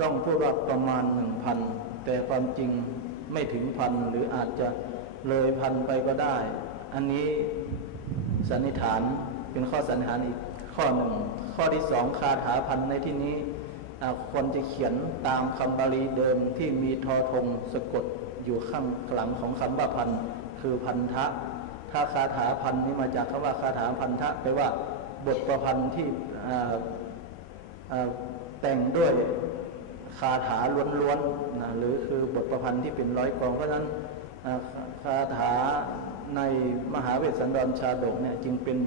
ต้องพูดว่าประมาณหนึ่งพันแต่ความจริงไม่ถึงพันหรืออาจจะเลยพันไปก็ได้ อันนี้สันนิษฐานเป็นข้อสันนิษฐานอีกข้อหนึ่ง ข้อที่สองคาถาพันในที่นี้ควรจะเขียนตามคำบาลีเดิมที่มีทอธงสะกดอยู่ข้างหลังของคำว่าพันคือพันธะ ถ้าคาถาพันนี้มาจากคำว่าคาถาพันธะแปลว่าบทประพันธ์ที่ แต่งด้วยคาถาล้วนๆนะหรือคือบทประพันธ์ที่เป็นร้อยกองเพราะฉะนั้นคาถาในมหาเวสสันดรชาดกเนี่ยจึงเป็น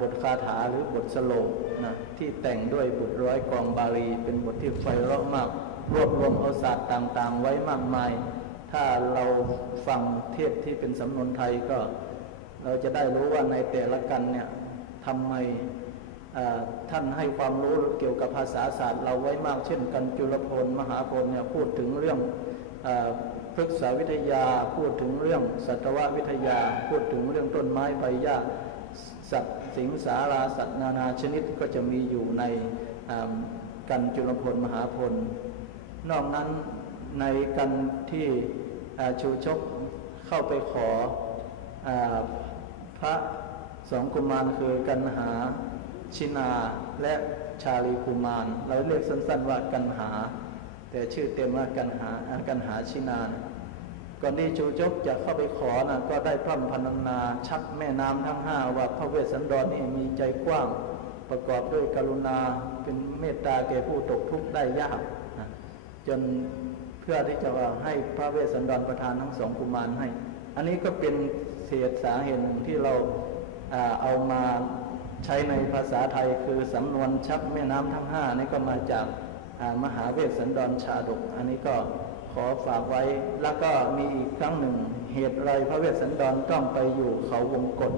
บทคาถาหรือบทสโลกนะที่แต่งด้วยบทร้อยกองบาลี เป็นบทที่ไฟเราะมาก รวบรวมเอาศาสตร์ต่างๆ ไว้มากมาย ถ้าเราฟังเทศที่เป็นสำนวนไทยก็ เราจะได้รู้ว่าในแต่ละกันเนี่ยทำไม ท่านให้ความรู้เกี่ยวกับภาษาศาสตร์เราไว้มาก เช่นกันจุลพลมหาพลเนี่ยพูดถึงเรื่องพฤกษาวิทยาพูดถึงเรื่องสัตววิทยา พูดถึงเรื่องต้นไม้ใบหญ้าสัตว์สิงสาราสัตว์นานาชนิดก็จะมีอยู่ในกันจุลพลมหาพล นอกนั้นในกันที่ชูชกเข้าไปขออพระสองกุมารคือกันหา ชินาและชาลีกุมาร เราเรียกสั้นๆว่ากันหา แต่ชื่อเต็มว่ากันหาอ่ากันหาชินาก่อนที่ชูชกจะเข้าไปขอนะก็ได้พร่ำพรรณนาชักแม่น้ำทั้งห้าว่าพระเวสสันดรนี่มีใจกว้างประกอบด้วยกรุณาเป็นเมตตาแก่ผู้ตกทุกข์ได้ยาก จนเพื่อที่จะว่าให้พระเวสสันดรประทานทั้งสองกุมารให้ อันนี้ก็เป็นเศษสาเหตุหนึ่งที่เราเอามา ใช้ในภาษาไทยคือสำนวนชักแม่น้ำทั้งห้านี่ก็มาจากมหาเวสสันดรชาดก อันนี้ก็ขอฝากไว้ แล้วก็มีอีกครั้งหนึ่ง เหตุไรพระเวสสันดรต้องไปอยู่เขาวงกฏ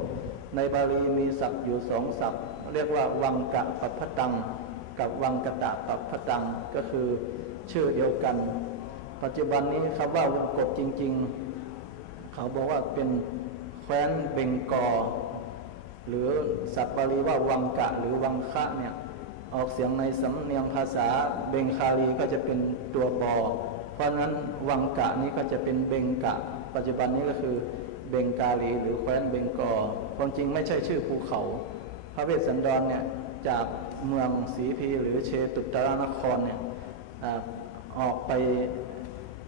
ในบาลีมีศัพท์อยู่สองศัพท์ เรียกว่าวังกะปัพตัง กับวังกะตะปัพพตังก็คือชื่อเดียวกัน ปัจจุบันนี้คำว่าวงกฏจริง ๆ เขาบอกว่าเป็นแคว้นเบงกอ หรือสัพปาลีว่าวังกะหรือวังคะเนี่ยออกเสียงในสำเนียงภาษาเบงคาลีก็จะเป็นตัวบอ เพราะฉะนั้นวังกะนี้ก็จะเป็นเบงกะ ปัจจุบันนี้ก็คือเบงกาลีหรือแคว้นเบงกอความจริงไม่ใช่ชื่อภูเขา พระเวสสันดรเนี่ยจากเมืองศรีพีหรือเชตุตรานครเนี่ยออกไป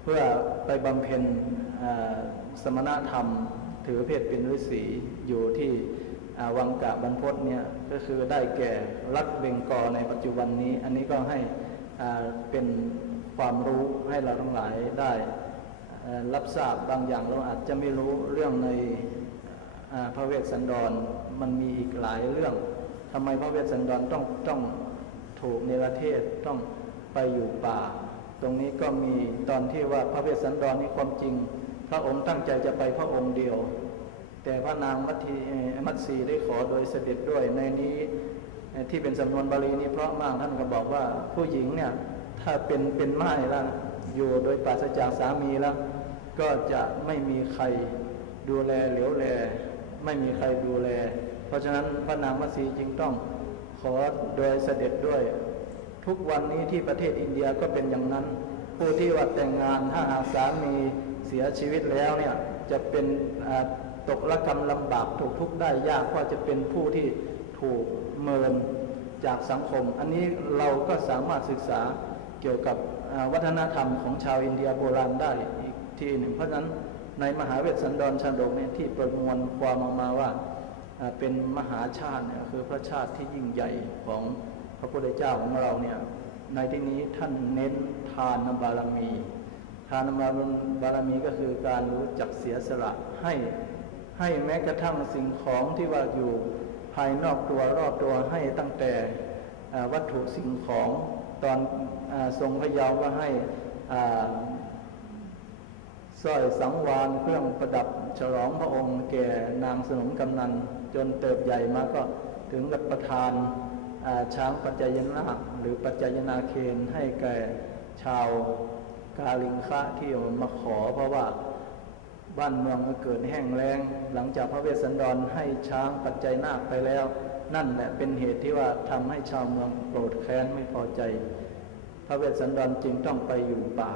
เพื่อไปบำเพ็ญสมณธรรม ถือเพศเป็นฤาษีอยู่ที่ วังกะบรรพตเนี่ยก็คือได้แก่รัฐเบงกอในปัจจุบันนี้ อันนี้ก็ให้เป็นความรู้ให้เราทั้งหลายได้รับทราบบางอย่างเราอาจจะไม่รู้เรื่องในพระเวสสันดรมันมีอีกหลายเรื่องทำไมพระเวสสันดรต้องต้องถูกเนรเทศต้องไปอยู่ป่า ตรงนี้ก็มีตอนที่ว่าพระเวสสันดรนี่ความจริง พระองค์ตั้งใจจะไปพระองค์เดียว แต่พระนางมัทธีมัตสีได้ขอโดยเสด็จด้วยในนี้ที่เป็นสำนวนบาลีนี้เพราะมากท่านก็บอกว่าผู้หญิงเนี่ยถ้าเป็นเป็นไม้แล้วอยู่โดยปราศจากสามีแล้ว ก็จะไม่มีใครดูแลเหลียวแล ไม่มีใครดูแล เพราะฉะนั้นพระนางมัตสีจึงต้องขอโดยเสด็จด้วย ทุกวันนี้ที่ประเทศอินเดียก็เป็นอย่างนั้น ผู้ที่ว่าแต่งงานถ้าหากสามีเสียชีวิตแล้วเนี่ยจะเป็น ตกระกรรมลำบากถูกทุกข์ได้ยากเพราจะเป็นผู้ที่ถูกเมินจากสังคม อันนี้เราก็สามารถศึกษาเกี่ยวกับวัฒนธรรมของชาวอินเดียโบราณได้อีกทีหนึ่ง เพราะฉะนั้นในมหาเวสสันดรชาดกเนี่ยที่ประมวลความออกมาว่าเป็นมหาชาติเนี่ยคือพระชาติที่ยิ่งใหญ่ของพระพุทธเจ้าของเราเนี่ยในที่นี้ท่านเน้นทานบารมี ทานบารมีก็คือการรู้จักเสียสละให้ ให้แม้กระทั่งสิ่งของที่ว่าอยู่ภายนอกตัวรอบตัวให้ตั้งแต่วัตถุสิ่งของตอนอทรงพยาวก็ให้สร้อยสังวานเครื่องประดับฉลองพระองค์แก่นางสนมกำนันจนเติบใหญ่มาก็ถึงกับประทานาช้างปัจจยนาคหรือปัจจยนาเคนให้แก่ชาวกาลิงคะที่มาขอเพราะว่า บ้านเมืองมันเกิดแห้งแล้ง หลังจากพระเวสสันดรให้ช้างปัจจัยนาคไปแล้ว นั่นแหละเป็นเหตุที่ว่าทำให้ชาวเมืองโกรธแค้นไม่พอใจ พระเวสสันดรจึงต้องไปอยู่ป่า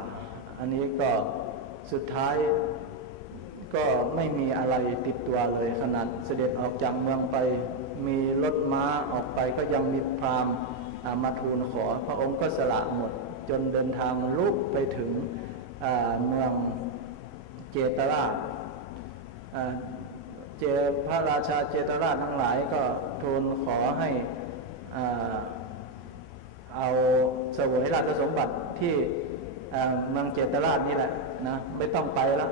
อันนี้ก็สุดท้ายก็ไม่มีอะไรติดตัวเลยขนาดเสด็จออกจากเมืองไป มีรถม้าออกไปก็ยังมีพราหมณ์มาทูลขอ พระองค์ก็สละหมด จนเดินทางลุกไปถึงเมือง เจตราชอ่าเจพระราชาเจตราชทั้งหลายก็ทูลขอให้อเอาเสวยราชสมบัติที่เมืองเจตราชนี่แหละนะไม่ต้องไปละ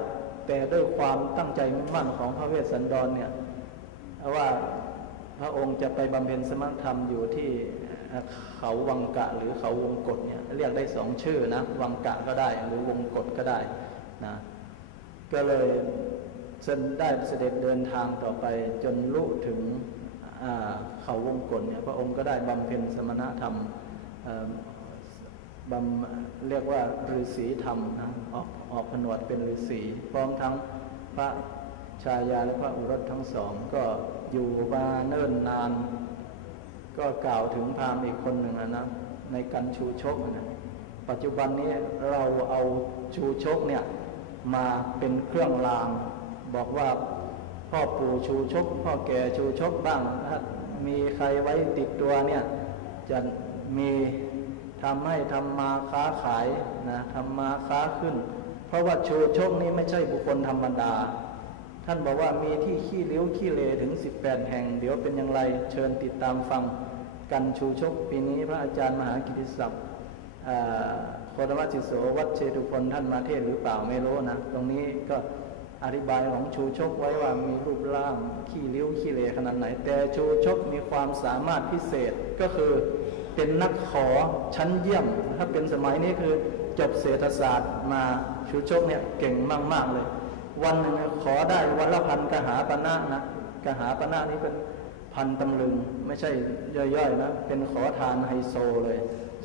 แต่ด้วยความตั้งใจมุ่งมั่นของพระเวสสันดรเนี่ยว่าพระองค์จะไปบำเพ็ญสมณธรรมอยู่ที่เขาวังกะหรือเขาวงกฏเนี่ยเรียกได้สองชื่อนะวังกะก็ได้หรือวงกฏก็ได้นะ ก็เลยเสนได้เสด็จเดินทางต่อไปจนลุถึงเขาวงกฏเนี่ยพระองค์ก็ได้บำเพ็ญสมณธรรมเอ่อบำเรียกว่าฤาษีธรรมนะออกออกผนวดเป็นฤาษีพร้อมทั้งพระชายาและพระอุรสทั้งสอง ก็อยู่มาเนิ่นนาน ก็กล่าวถึงพราหมณ์อีกคนหนึ่งนะนะในการชูชกนะปัจจุบันนี้เราเอาชูชกเนี่ย มาเป็นเครื่องราง บอกว่าพ่อปู่ชูชกพ่อแก่ชูชกบ้างถ้ามีใครไว้ติดตัวเนี่ยจะมีทำให้ทำมาค้าขายนะทำมาค้าขึ้น เพราะว่าชูชกนี้ไม่ใช่บุคคลธรรมดา ท่านบอกว่ามีที่ขี้เลี้ยวขี้เลถึง 18 แห่ง เดี๋ยวเป็นอย่างไรเชิญติดตามฟังกันชูชกปีนี้พระอาจารย์มหากิติศัพท์ โคตวัชิโสวัดเชตุพลท่านมาเทศหรือเปล่าไม่รู้นะ ตรงนี้ก็อธิบายของชูชกไว้ว่ามีรูปร่างขี้เลี้ยวขี้เลขนาดไหน แต่ชูชกมีความสามารถพิเศษก็คือเป็นนักขอชั้นเยี่ยม ถ้าเป็นสมัยนี้คือจบเศรษฐศาสตร์มาชูชกเนี่ยเก่งมาก ๆ เลย วันหนึ่งขอได้วันละพันกหาปณะนะกหาปณะนี้เป็นพันตำลึง ไม่ใช่ย่อยๆนะเป็นขอทานไฮโซเลย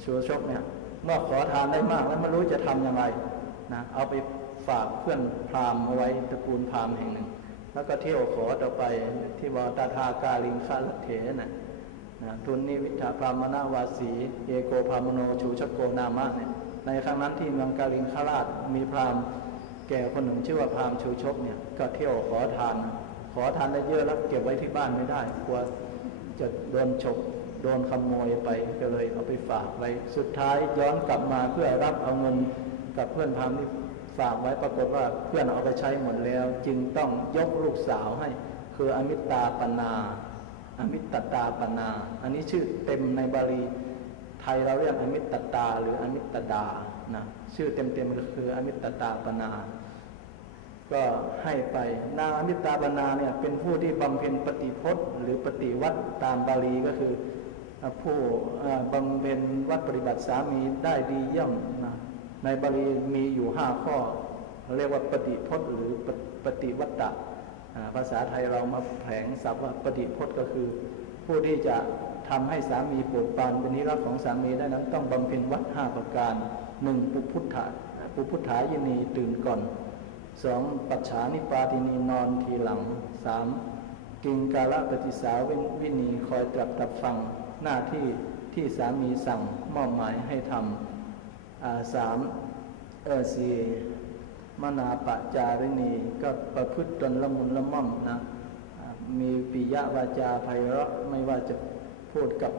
ชูชกเนี่ย เมื่อขอทานได้มากแล้วไม่รู้จะทำย่างไรนะเอาไปฝากเพื่อนพราหมณ์เอาไว้ตระกูลพราหมณ์แห่งหนึ่ง แล้วก็เที่ยวขอต่อไปที่วาตาทากาลิงคาลเถนะนะทุนนิวิชาพรามนาวาสีเยโกพามโนชูชโกนามะเนี่ยในครั้งนั้นที่เมืองกาลิงคาราชมีพราหมณ์แก่คนหนึ่งชื่อว่าพราหมณ์ชูชกเนี่ยก็เที่ยวขอทาน ขอทานได้เยอะแล้วเก็บไว้ที่บ้านไม่ได้กลัวจะโดนฉก โดนขโมยไปก็เลยเอาไปฝากไว้ สุดท้ายย้อนกลับมาเพื่อรับเอาเงินกับเพื่อนพามที่ฝากไว้ปรากฏว่าเพื่อนเอาไปใช้หมดแล้ว จึงต้องยกลูกสาวให้ คืออมิตตาปนา อมิตตตาปนา อันนี้ชื่อเต็มในบาลีไทยเราเรียกอมิตตตาหรืออมิตตดานะชื่อเต็มๆก็คืออมิตตาปนา ก็ให้ไปนางอมิตตาปนาเนี่ยเป็นผู้ที่บำเพ็ญปฏิพจน์ หรือปฏิวัติตามบาลีก็คือ ผู้อ่าบำเพ็ญวัดปฏิบัติสามีได้ดีเยี่ยมนะในบาลีมีอยู่ห้าข้อ เรียกว่าปฏิพจน์หรือปปฏิวัตตะภาษาไทยเรามาแผลงศัพท์ว่าปฏิพจน์ก็คือ ผู้ที่จะทำให้สามีโปรดปานเป็นที่รักของสามีได้นั้นต้องบำเพ็ญวัดห้าประการหนึ่งปุพุทธะปุพุทธายนีตื่นก่อนสองปัจฉานิปาตินีนอนทีหลังสามกิงกาละปฏิสาวิวินีคอยตรับรับฟัง หน้าที่ที่สามีสั่งมอบหมายให้ทำสามเออสีมนาปจารินีก็ประพฤติตนละมุนละม่อมนะมีปิยวาจาไพเราะไม่ว่าจะพูดกับ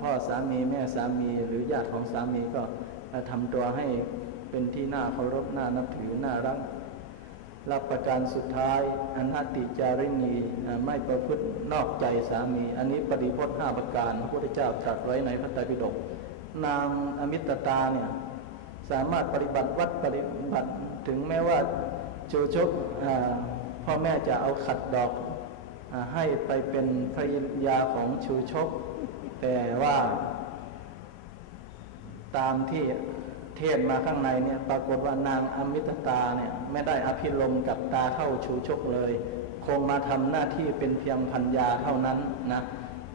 พ่อสามีแม่สามีหรือญาติของสามีก็ทำตัวให้เป็นที่น่าเคารพน่านับถือน่ารัก รับประการสุดท้ายอนัตติจาริณีไม่ประพฤตินอกใจสามี อันนี้ปฏิพจน์ห้าประการพระพุทธเจ้าตรัสไว้ในพระไตรปิฎกนางอมิตตาเนี่ยสามารถปฏิบัติวัดปฏิบัติถึงแม้ว่าจูชกพ่อแม่จะเอาขัดดอกอให้ไปเป็นภรรยาของชูชก แต่ว่า ตามที่ เทศมาข้างในเนี่ยปรากฏว่านางอมิตตาเนี่ยไม่ได้อภิรมกับตาเข้าชูชกเลย คงมาทำหน้าที่เป็นเพียงพันยาเท่านั้นนะ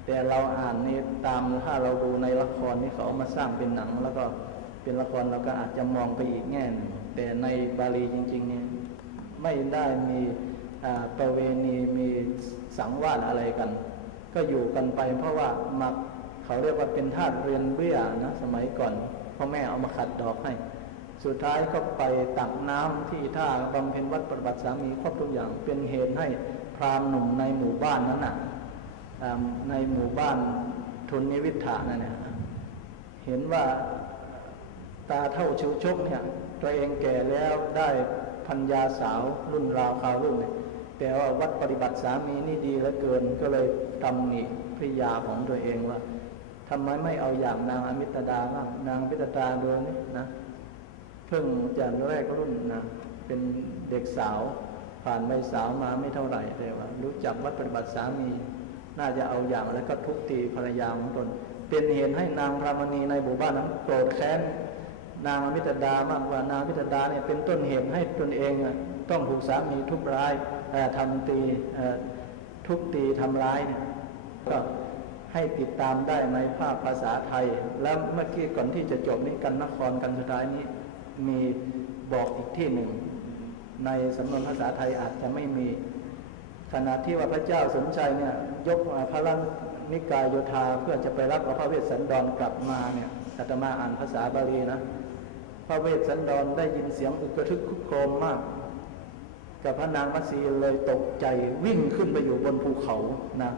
แต่เราอ่านนี่ตามถ้าเราดูในละครนี่เขาเอามาสร้างเป็นหนัง แล้วก็เป็นละครเราก็อาจจะมองไปอีกแง่นึงแต่ในบาลีจริงๆเนี่ยไม่ได้มีประเวณีมีสังวาสอะไรกัน ก็อยู่กันไปเพราะว่ามักเขาเรียกว่าเป็นทาสเรียนเบี้ยนะสมัยก่อน พ่อแม่เอามาขัดดอกให้ สุดท้ายก็ไปตักน้ำที่ท่าบำเพ็ญวัดปฏิบัติสามีครบทุกอย่างเป็นเหตุให้พราหมณ์หนุ่มในหมู่บ้านนั้นน่ะในหมู่บ้านทุนนิวิถานั่นเนี่ยเห็นว่าตาเท่าชิวชกเนี่ยตัวเองแก่แล้วได้พัญญาสาวรุ่นราวคราวรุ่นเนี่ยแต่ว่าวัดปฏิบัติสามีนี่ดีเหลือเกินก็เลยตำหนิภริยาของตัวเองว่า ทำไมไม่เอาอย่างนางอมิตดาบ้างนางอมิตดาดูนี่นะเพิ่งจะแรกรุ่นนะเป็นเด็กสาว ผ่านใบสาวมาไม่เท่าไหร่แต่ว่า รู้จักวัดปฏิบัติสามี น่าจะเอาอย่างแล้วก็ทุบตีภรรยาของตนเป็นเหตุให้นางพรามณีในหมู่บ้านนั้นโกรธแค้นนางอมิตดามากกว่านางมิตดาเนี่ยเป็นต้นเหตุให้ตนเองอะต้องถูกสามีทุบร้ายเอ่อทำตีทุบตีทำร้ายเนี่ยก็ ให้ติดตามได้ในภาพภาษาไทย แล้วเมื่อกี้ก่อนที่จะจบนี้กันนครกันสุดท้ายนี้มีบอกอีกที่หนึ่ง ในสำนวนภาษาไทยอาจจะไม่มี ขณะที่ว่าพระเจ้าสนใจเนี่ยยกพระลังนิกายโยธาเพื่อจะไปรับพระเวสสันดรกลับมาเนี่ยอาตมาอ่านภาษาบาลีนะ พระเวสสันดรได้ยินเสียงอึกระทึกคุกโครมมาก กับพระนางมัตสีเลยตกใจวิ่งขึ้นไปอยู่บนภูเขานะ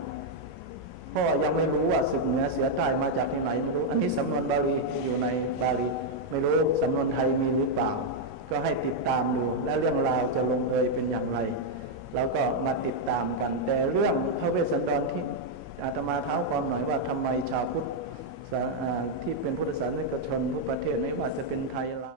พราะว่ายังไม่รู้ว่าศึกเหนือเสียใต้มาจากที่ไหนไม่รู้ อันนี้สำนวนบาลีอยู่ในบาลีไม่รู้สำนวนไทยมีหรือเปล่า ก็ให้ติดตามดู และเรื่องราวจะลงเอยเป็นอย่างไรแล้วก็มาติดตามกัน แต่เรื่องพระเวสสันดรที่อาตมาเท้าความหน่อยว่าทำไมชาวพุทธที่เป็นพุทธศาสนิกชนทุกประเทศไม่ว่าจะเป็นไทยลาว